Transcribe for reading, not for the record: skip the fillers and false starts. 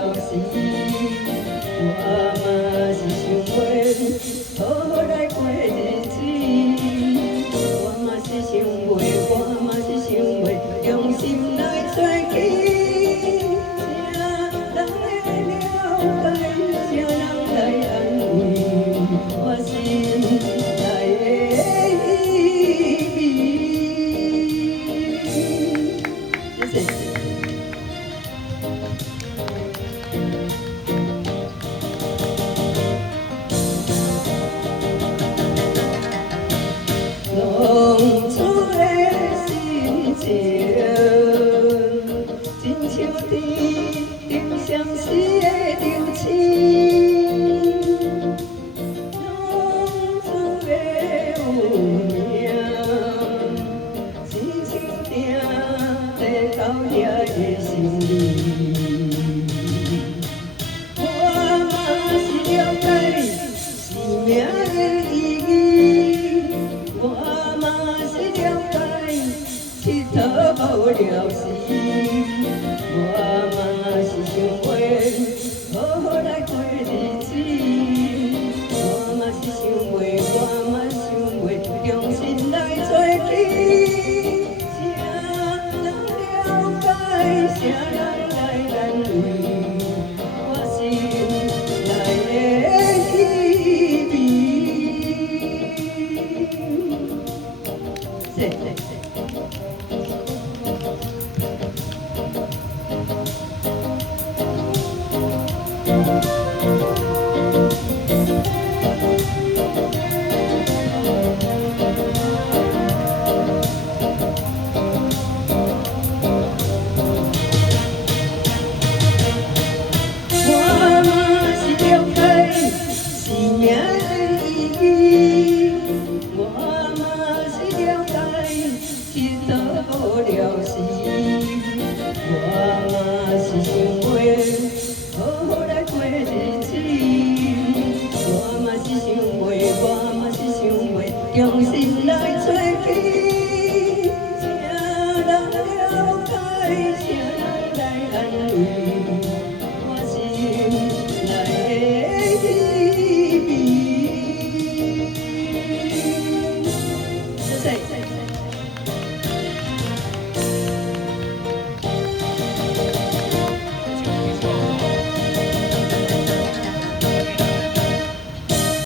了时，我嘛是想要好好来过日子。我嘛是想袂，我嘛是想袂，用心来找去。谁人来了解，谁人来安慰我心内的秘密？谢谢。弄出的心情，亲像天顶相思的柔情，弄出的有名，深深定在头遐的心里。我嘛是了解生命的意义。我嘛是了解，佚佗无聊时，我嘛是想要好好来过日子。我嘛是想袂，我嘛想袂，用心来找去。谁人了解，谁人来安慰我心内的秘密？谢谢。我嘛是了解生命的意义，我嘛是了解佚佗无聊时，我嘛是想要好好来过日子。我嘛是想袂，我嘛是想袂，用心来找去。谁人了解，谁人来安慰